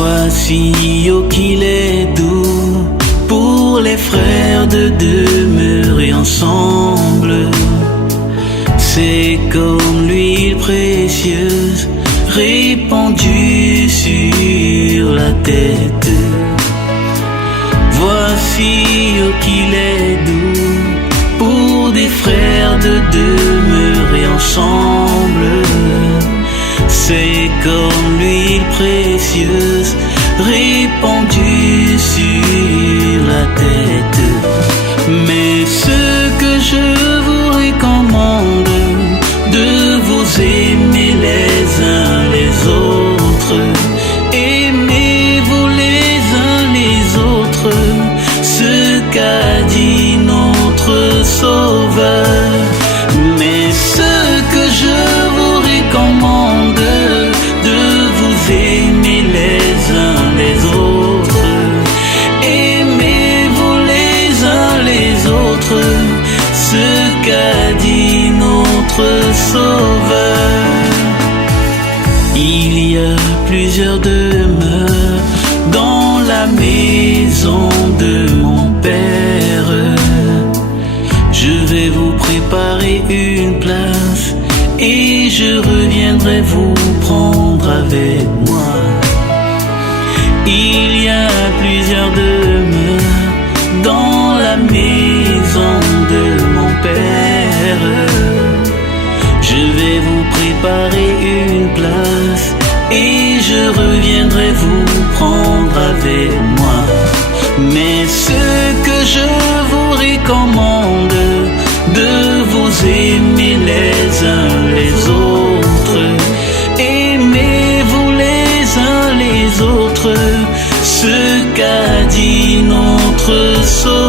Voici oh qu'il est doux pour les frères de demeurer ensemble. C'est comme l'huile précieuse répandue sur la tête. Voici oh qu'il est doux pour des frères de demeurer ensemble. C'est comme l'huile précieuse répandue sur la tête. Mais ce que je vous recommande, de vous aimer les uns les autres. Aimez-vous les uns les autres, ce qu'a dit notre Sauveur. Mais ce que je vous recommande, de vous aimer les uns les autres. Aimez-vous les uns les autres, ce qu'a dit notre Sauveur. Il y a plusieurs demeures dans la maison de mon Père. Je vais vous préparer une place et je reviendrai vous prendre avec moi. Il y a plusieurs demeures dans la maison de mon Père. Je vais vous préparer une place et je reviendrai vous prendre avec moi. Mais ce que je vous recommande, de vous aimer les uns les autres. Aimez-vous les uns les autres, ce qu'a dit notre Sauveur.